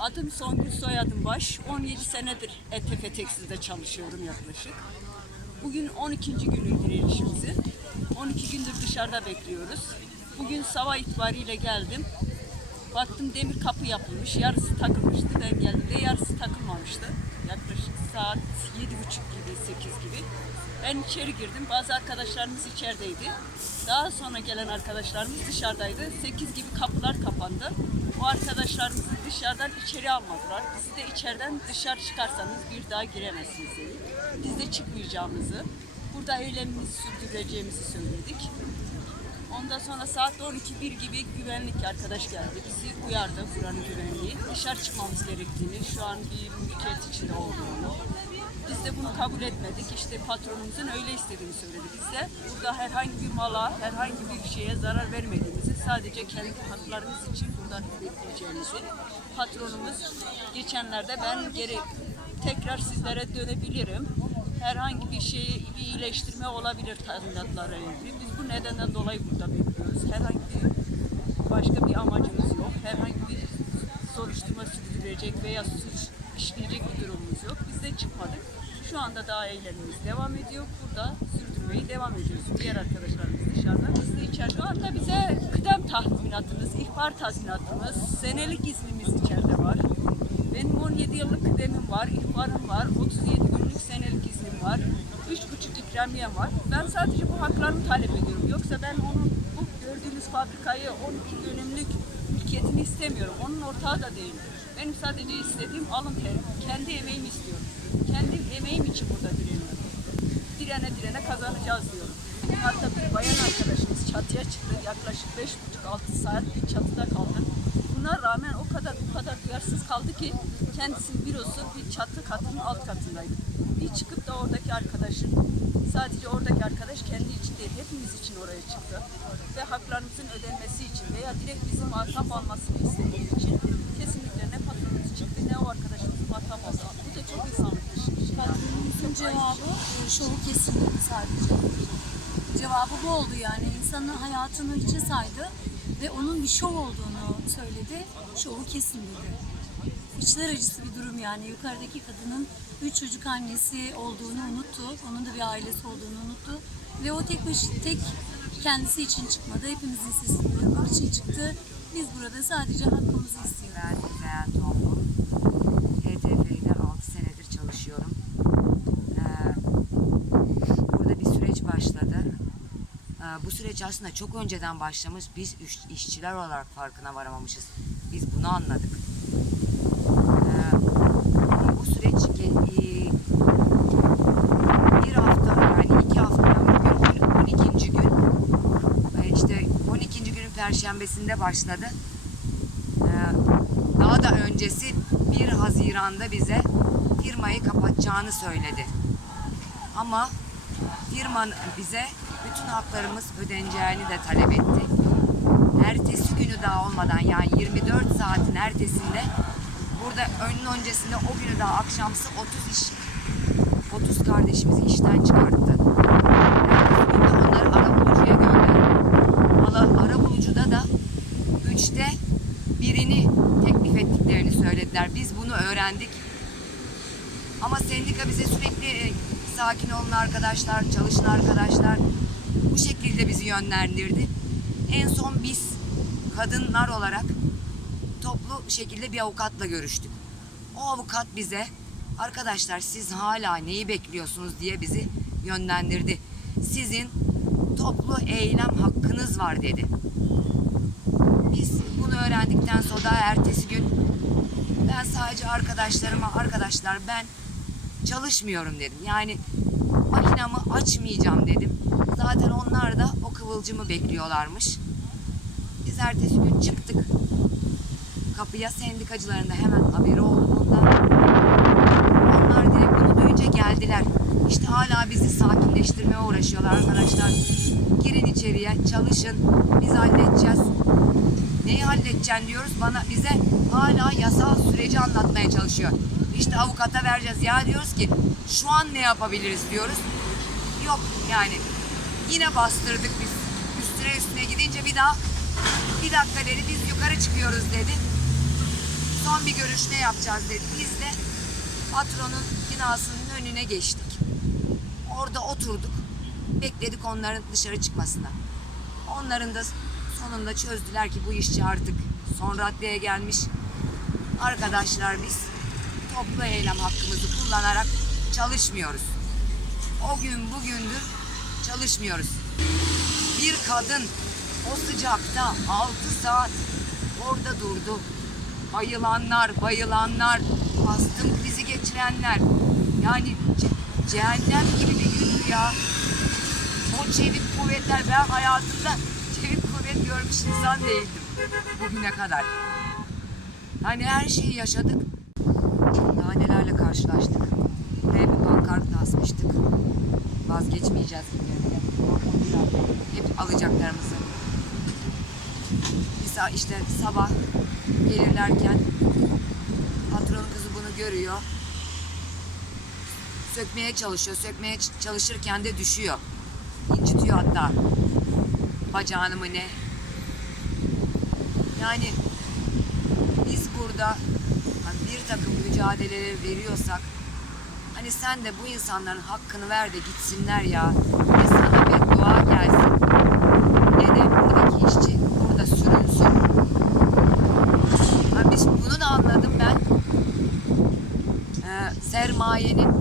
Adım Songül Soyadım Baş. 17 senedir ETF Tekstil'de çalışıyorum yaklaşık. Bugün 12. günü direnişimizin. 12 gündür dışarıda bekliyoruz. Bugün sabah itibariyle geldim. Baktım demir kapı yapılmış. Yarısı takılmıştı. Ben geldiğimde yarısı takılmamıştı. Yaklaşık saat 7.30 gibi, 8 gibi. Ben içeri girdim. Bazı arkadaşlarımız içerideydi. Daha sonra gelen arkadaşlarımız dışarıdaydı. 8 gibi kapılar kapandı. O arkadaşlarımızı dışarıdan içeri almadılar. Bizi de içeriden dışarı çıkarsanız bir daha giremezsiniz dedi. Biz de çıkmayacağımızı, burada eylemimizi sürdüreceğimizi söyledik. Ondan sonra saat 12.1 gibi güvenlik arkadaş geldi. Bizi uyardı buranın güvenliği. Dışarı çıkmamız gerektiğini, şu an bir mülkiyet içinde olduğunu. Biz de bunu kabul etmedik. İşte patronumuzun öyle istediğini söyledi. Biz de burada herhangi bir mala, herhangi bir şeye zarar vermediğimizi, sadece kendi haklarımız için burada bekleyeceğimizi, patronumuz geçenlerde ben geri tekrar sizlere dönebilirim. Herhangi bir şey, bir iyileştirme olabilir tazminatlara ilgili. Biz bu nedenden dolayı burada bekliyoruz. Herhangi bir başka bir amacımız yok. Herhangi bir soruşturma sürdürecek veya suç işleyecek bir durumumuz yok. Biz de çıkmadık. Şu anda daha eylemimiz devam ediyor. Burada sürdürmeyi devam ediyoruz. Diğer arkadaşlarımız dışarıda. Biz de içeride. Şu anda bize kıdem tazminatımız, ihbar tazminatımız, senelik iznimiz içeride var. Benim 17 yıllık kıdemim var, ihbarım var, 37 günlük senelik iznim var, 3,5 ikramiyem var. Ben sadece bu haklarımı talep ediyorum. Yoksa ben onun bu gördüğünüz fabrikayı 12 dönümlük mülkiyetini istemiyorum. Onun ortağı da değilim. Benim sadece istediğim alın terim. Kendi emeğimi istiyorum. Emeğim için burada direniyorum. Direne direne kazanacağız diyorum. Hatta bir bayan arkadaşımız çatıya çıktı. Yaklaşık 5,5-6 saat bir çatıda kaldı. Buna rağmen o kadar bu kadar duyarsız kaldı ki kendisinin bürosu bir çatı katının alt katındaydı. Bir çıkıp da oradaki arkadaşın sadece oradaki arkadaş kendi için değil hepimiz için oraya çıktı. Ve haklarımızın ödenmesi için veya direkt bizim muhatap almasını istediği için kesinlikle ne patronumuz çıktı ne o arkadaşımız muhatap oldu. Bu da çok insanlık dışı bir şey. Yani. Patronumuzun cevabı şovu kesin dedi sadece. Cevabı bu oldu yani. İnsanın hayatını içe saydı ve onun bir şov olduğunu söyledi. Şovu kesin dedi. İçler acısı bir durum yani. Yukarıdaki kadının üç çocuk annesi olduğunu unuttu. Onun da bir ailesi olduğunu unuttu. Ve o tek baş, tek kendisi için çıkmadı. Hepimizin sesini duyurmak için çıktı. Biz burada sadece hakkımızı istiyoruz. Beyan Tombu. HTF'de 6 senedir çalışıyorum. Ee, burada bir süreç başladı. Ee, bu süreç aslında çok önceden başlamış. Biz işçiler olarak farkına varamamışız. Biz bunu anladık. Ee, bu süreç e, bir hafta yani iki hafta bugün 12. gün Ee, işte 12. günün perşembesinde başladı. Ee, daha da öncesi 1 Haziran'da bize firmayı kapatacağını söyledi. Ama firma bize bütün haklarımız ödeneceğini de talep etti. Ertesi günü daha olmadan yani 24 saatin ertesinde burada önün öncesinde o günü daha akşamsı 30 iş 30 kardeşimizi işten çıkarttı. De onları arabulucuya gönderdi. Ara, arabulucuda da üçte birini teklif ettiklerini söylediler. Biz bunu öğrendik. Ama sendika bize sürekli e, sakin olun arkadaşlar, çalışın arkadaşlar. Bu şekilde bizi yönlendirdi. En son biz kadınlar olarak toplu şekilde bir avukatla görüştük. O avukat bize arkadaşlar siz hala neyi bekliyorsunuz diye bizi yönlendirdi. Sizin toplu eylem hakkınız var dedi. Biz bunu öğrendikten sonra ertesi gün ben sadece arkadaşlarıma arkadaşlar ben çalışmıyorum dedim. Yani makinamı açmayacağım dedim. Zaten onlar da o kıvılcımı bekliyorlarmış. Biz ertesi gün çıktık. Kapıya sendikacıların da hemen haberi oldu bundan. Onlar direkt bunu duyunca geldiler. İşte hala bizi sakinleştirmeye uğraşıyorlar arkadaşlar. Girin içeriye, çalışın. Biz halledeceğiz. Neyi halledeceksin diyoruz. Bana bize hala yasal süreci anlatmaya çalışıyor. İşte avukata vereceğiz. Ya diyoruz ki şu an ne yapabiliriz diyoruz. Yok yani yine bastırdık biz. Üstüne üstüne gidince bir daha bir dakika dedi biz yukarı çıkıyoruz dedi. son bir görüşme yapacağız dedi. Biz de patronun binasının önüne geçtik. Orada oturduk. Bekledik onların dışarı çıkmasına. Onların da sonunda çözdüler ki bu işçi artık son raddeye gelmiş. Arkadaşlar biz toplu eylem hakkımızı kullanarak çalışmıyoruz. O gün bugündür çalışmıyoruz. Bir kadın o sıcakta 6 saat orada durdu. Bayılanlar, bayılanlar, astım krizi geçirenler. Yani ce- cehennem gibi bir gündü ya. O çevik kuvvetler ben hayatımda çevik kuvvet görmüş insan değildim bugüne kadar. Hani her şeyi yaşadık. Daha nelerle karşılaştık. Buraya bir asmıştık. Vazgeçmeyeceğiz gibilerine. Hep alacaklarımızı. Mesela işte sabah gelirlerken patronun kızı bunu görüyor. Sökmeye çalışıyor. Sökmeye çalışırken de düşüyor. İncitiyor hatta. Bacağını mı ne? Yani biz burada bir takım mücadeleleri veriyorsak hani sen de bu insanların hakkını ver de gitsinler ya. Ne sana beddua gelsin. Ne de buradaki işçi burada sürünsün. Hani biz bunu da anladım ben. Ee, sermayenin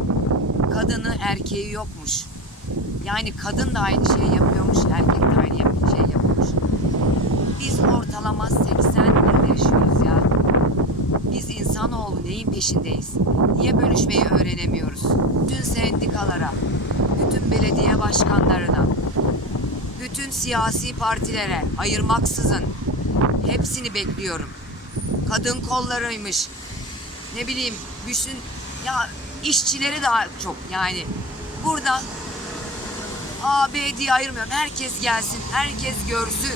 kadını erkeği yokmuş. Yani kadın da aynı şeyi yapıyormuş, erkek de aynı yap- şey yapıyormuş. Biz ortalama 80 yıl yaşıyoruz ya. Biz insanoğlu neyin peşindeyiz? Niye bölüşmeyi öğrenemiyoruz? Bütün sendikalara, bütün belediye başkanlarına, bütün siyasi partilere ayırmaksızın hepsini bekliyorum. Kadın kollarıymış. Ne bileyim bütün ya işçileri daha çok yani. Burada A, B diye ayırmıyorum. Herkes gelsin, herkes görsün.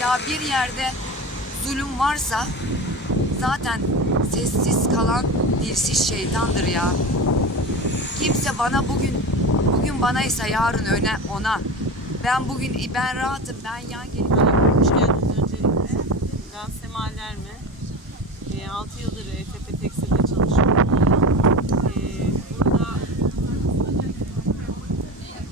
Ya bir yerde zulüm varsa zaten sessiz kalan dilsiz şeytandır ya. Kimse bana bugün bugün banaysa yarın öne ona. Ben bugün ben rahatım. Ben yan gelip Hoş geldiniz öncelikle. Ben Sema Lerme. 6 yıldır ETP Tekstil'de çalışıyorum. E, burada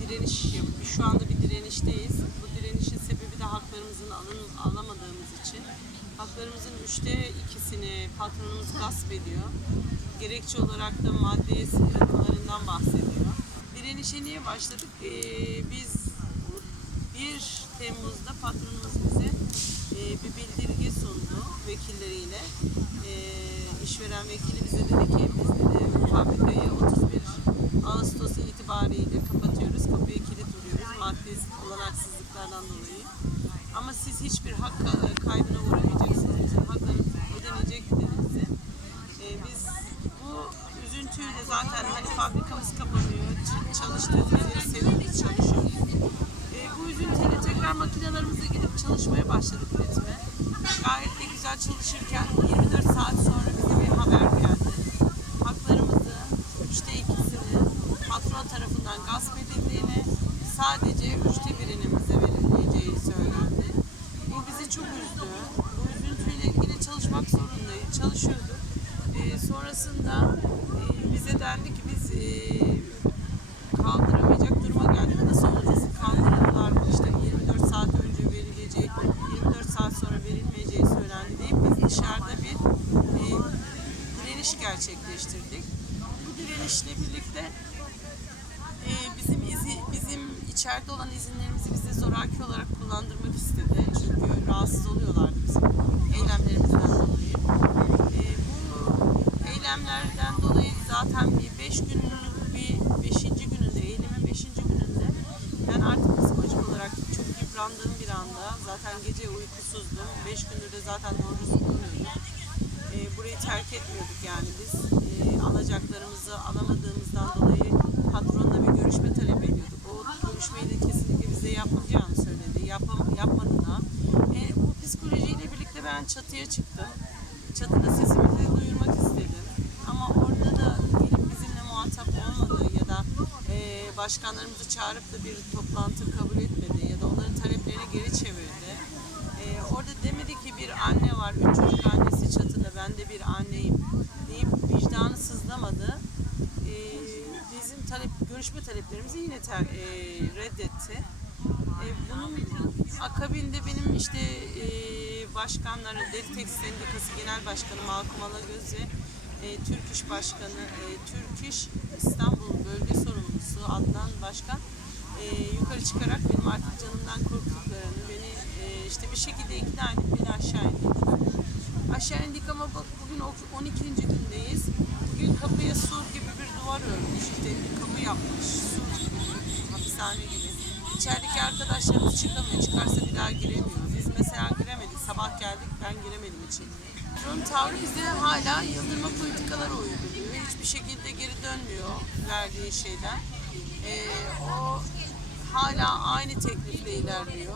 direniş yap- Şu anda bir direnişteyiz. Bu direnişin sebebi de haklarımızın alın, alamadığımız için. Haklarımızın üçte patronumuz gasp ediyor. Gerekçe olarak da maddi sıkıntılarından bahsediyor. Direnişe niye başladık? Ee, biz 1 Temmuz'da patronumuz bize e, bir bildirge sundu vekilleriyle. E, işveren vekili bize dedi ki biz dedi fabrikayı 31 Ağustos itibariyle kapatıyoruz. Kapıya kilit vuruyoruz maddi olanaksızlıklardan dolayı. Ama siz hiçbir hak e, kaybına uğramayacaksınız. Bizim haklarınız ödenecek dedi bize. E, biz bu üzüntüyle zaten hani fabrikamız kapanıyor. Çalıştığımız seviyoruz, çalışıyoruz. E, bu üzüntüyle tekrar makinalarımıza gidip çalışmaya başladık üretime. Gayet de güzel çalışırken 24 saat sonra bize bir haber geldi. Haklarımızı üçte ikisini patron tarafından gasp edildiğini, sadece üçte birinin bize verileceği söylendi. Bu bizi çok üzdü. Bu üzüntüyle yine çalışmak zorundayız. Çalışıyorduk. E, sonrasında e, bize dendi ki biz e, kaldıramayacak duruma geldik. Nasıl olacağız? Kaldırırlar mı? İşte 24 saat önce verilecek, 24 saat sonra verilmeyeceği söylendi deyip biz dışarıda bir e, direniş gerçekleştirdik. Bu direnişle birlikte bizim izi, bizim içeride olan izinlerimizi bize zoraki olarak kullandırmak istedi. Çünkü rahatsız oluyorlardı bizim eylemlerimizden dolayı. 5 günlük bir 5. gününde, eğilimin 5. gününde ben artık psikolojik olarak çok yıprandığım bir anda zaten gece uykusuzdum. 5 gündür de zaten doğru uyumuyordum. E, ee, burayı terk etmiyorduk yani biz e, alacaklarımızı alamadığımızdan dolayı patronla bir görüşme talep ediyorduk. O görüşmeyi de kesinlikle bize yapmayacağını söyledi. Yapma, yapmadığına. E, ee, bu psikolojiyle birlikte ben çatıya çıktım. Çatıda sesimizi duyurmak istedim. başkanlarımızı çağırıp da bir toplantı kabul etmedi ya da onların taleplerini geri çevirdi. Ee, orada demedi ki bir anne var, üç çocuk annesi çatıda, ben de bir anneyim deyip vicdanı sızlamadı. Ee, bizim talep, görüşme taleplerimizi yine ter, e, reddetti. E, bunun akabinde benim işte e, başkanları, Deri Tekstil Sendikası Genel Başkanı Malkum Alagöz ve e, Türk İş Başkanı, e, Türk İş İstanbul Bölge Sorumlusu Adnan Başkan e, yukarı çıkarak benim artık canımdan korktuklarını, beni e, işte bir şekilde ikna edip beni aşağı indirdiler. Aşağı indik ama bak bugün o- 12. gündeyiz. Bugün kapıya sur gibi bir duvar örmüş. İşte kapı yapmış. Sur hapishane gibi. İçerideki arkadaşlarımız çıkamıyor. Çıkarsa bir daha giremiyor. Biz mesela giremedik. Sabah geldik ben giremedim için. Bunun tavrı bize hala yıldırma politikaları uyguluyor. Hiçbir şekilde geri dönmüyor verdiği şeyden. Ee, o hala aynı teklifle ilerliyor.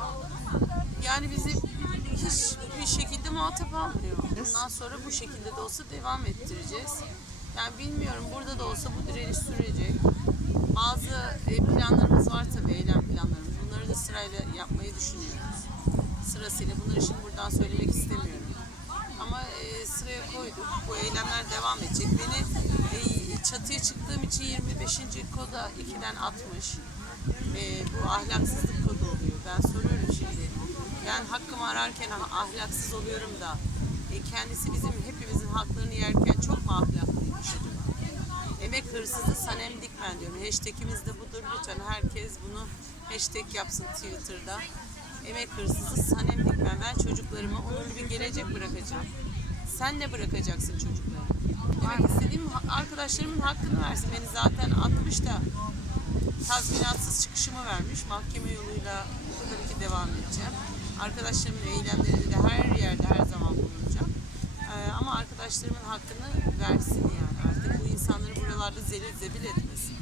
Yani bizi hiçbir şekilde muhatap almıyor. Bundan sonra bu şekilde de olsa devam ettireceğiz. Yani bilmiyorum burada da olsa bu direniş sürecek. Bazı e, planlarımız var tabii eylem planlarımız. Bunları da sırayla yapmayı düşünüyoruz. Sırasıyla bunları şimdi buradan söylemek istemiyorum. Ama e, sıraya koyduk. Bu eylemler devam edecek. Beni e, çatıya çıktığım için 25. koda 2'den atmış. E, bu ahlaksızlık kodu oluyor. Ben soruyorum şimdi. Ben hakkımı ararken ah- ahlaksız oluyorum da e, kendisi bizim hepimizin haklarını yerken çok mu ahlaklıymış acaba? Emek hırsızı Sanem Dikmen diyorum. Hashtagimiz de budur. Lütfen herkes bunu hashtag yapsın Twitter'da. Emek hırsızı Sanem Dikmen. Ben çocuklarıma onurlu bir gelecek bırakacağım. Sen de bırakacaksın çocuklarını. Demek istediğim arkadaşlarımın hakkını versin. Beni zaten atmış da tazminatsız çıkışımı vermiş. Mahkeme yoluyla tabii ki devam edeceğim. Arkadaşlarımın eylemlerinde de her yerde her zaman bulunacağım. Ee, ama arkadaşlarımın hakkını versin yani artık bu insanları buralarda zelil zebil etmesin.